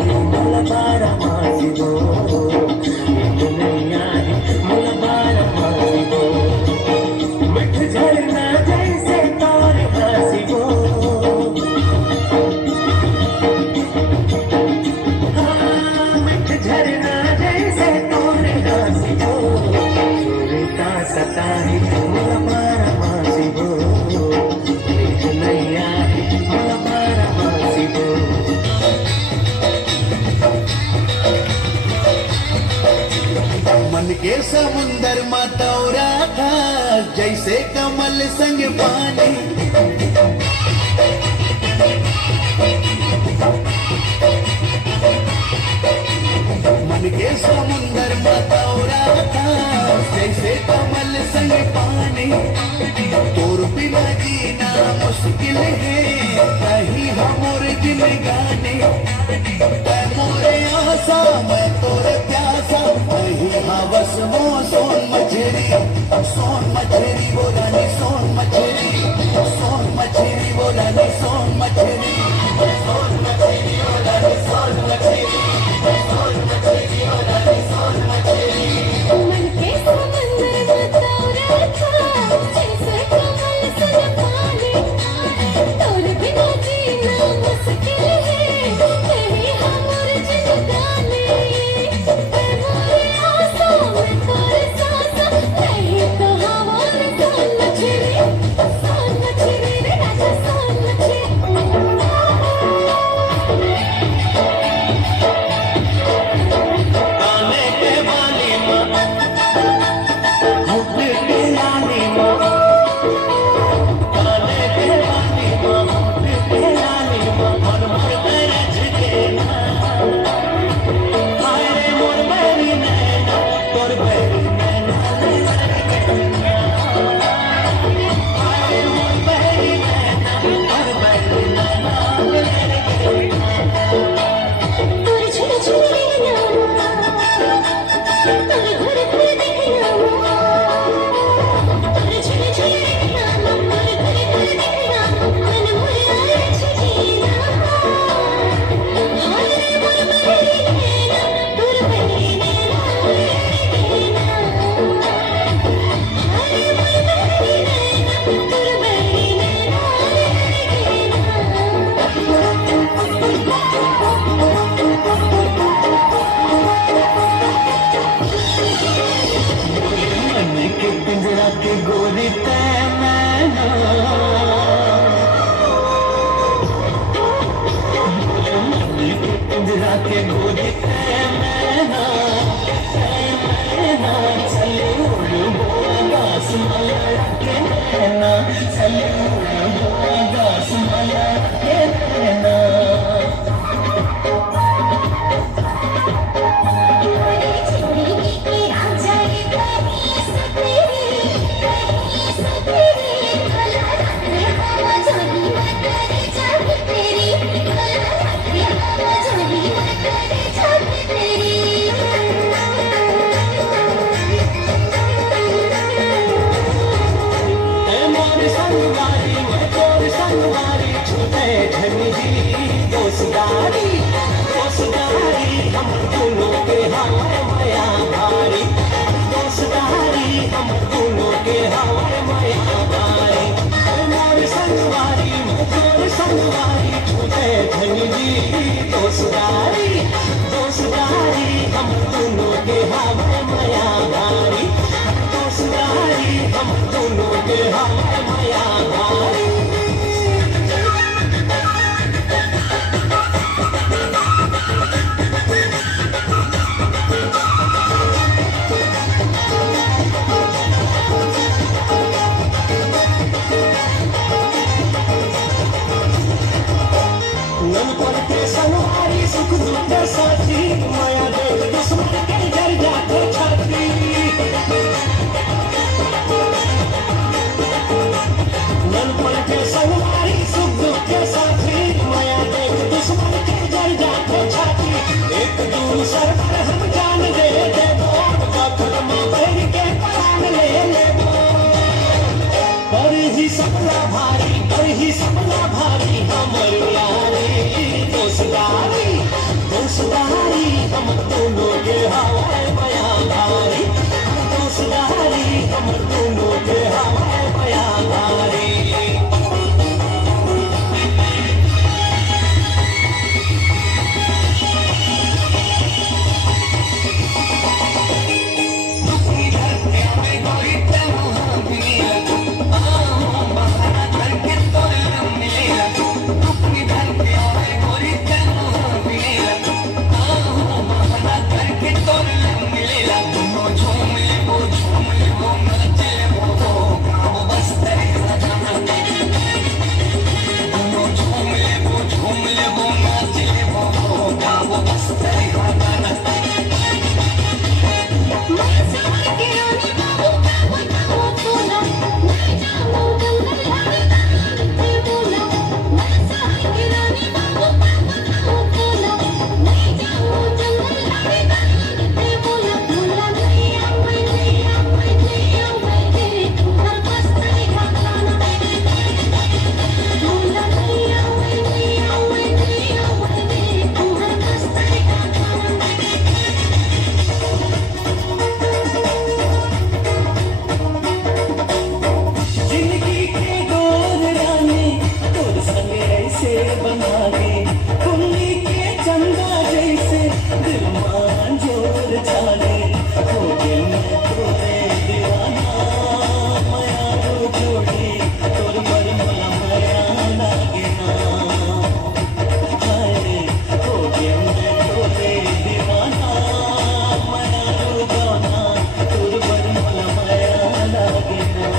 मलबार मासिबो नैया मलबार मासिबो मिठ झरना जैसे तोर हंसिबो मिठ झरना जैसे तोर हंसिबो सुरता सताही मलबार मासिबो नैया मलबार मासिबो मन के समुंदर में तौरा था जैसे कमल संग पानी मन के समुंदर में तौरा था जैसे कमल संग पानी तोर बिना जीना मुश्किल है कहीं हमोर दिन गाने मोरे आशा मैं तोरे प्यासा वही हवस वो सोन मछली बोला नी सोन मछली बोला नी सोन मछली बोला नी सोन मछली बोला नी सोन मछली मन के समंदर में तौरा था जैसे कमल संग पानी तोर बिना जीना मुश्किल है कहीं हमर जिंदगानी मोरे आशा में तोरे सासा नहीं तो हमर सोन मछली रे राजा सोन मछली काने के वाली माँ मुझे के लाली माँ काने के वाली माँ मुझे के लाली माँ मन गरज के ना हाय रे मोर बैरी नैना तोर बैरी नैना हाय रे मोर बैरी नैना तोर बैरी नैना तोरे झुले झुले ना तोरे घर घर देखना तोरे झुले झुले ना तोरे घर घर देखना मन मोरे आए छजीना हाय रे मोर मेरी नैना तोर मेरी नैना हाय रे मोर मेरी नैना तोर मेरी नैना मन के पिंजरा के गोरी तैना मन के पिंजरा के गोरी तैना चले उड़ आकाश माया के नैना चले उड़ आकाश माया के नैना जिंदगी के राजा ये कहीं से तेरी भला रात्रि हवा जानी मैं तेरी जागी तेरी भला रात्रि हवा जानी मैं तेरी जागी तेरी मोर संगवारी मैं तोर संगवारी छूटे झंडी दोस्तारी हम दोनों के हवा माया भारी दोस्तारी हम दोनों के हवा माया भारी मोर संगवारी मैं तोर संगवारी छूटे झंडी दोस्तारी हम दोनों के हवा माया भारी दोस्तारी हम दोनों के हवा माया भारी नन पर के संगवारी सुख दुख जिंदगी के गोर रानी तोर संग ऐसे बना दे कुंडली के चंदा जैसे दिल मान जोर जाने हो दिल में तोरे दीवाना माया रो जोड़ी तोर पर मला माया लागे ना हाय हो दिल में तोरे दीवाना माया रो गाना तोर पर मला माया लागे ना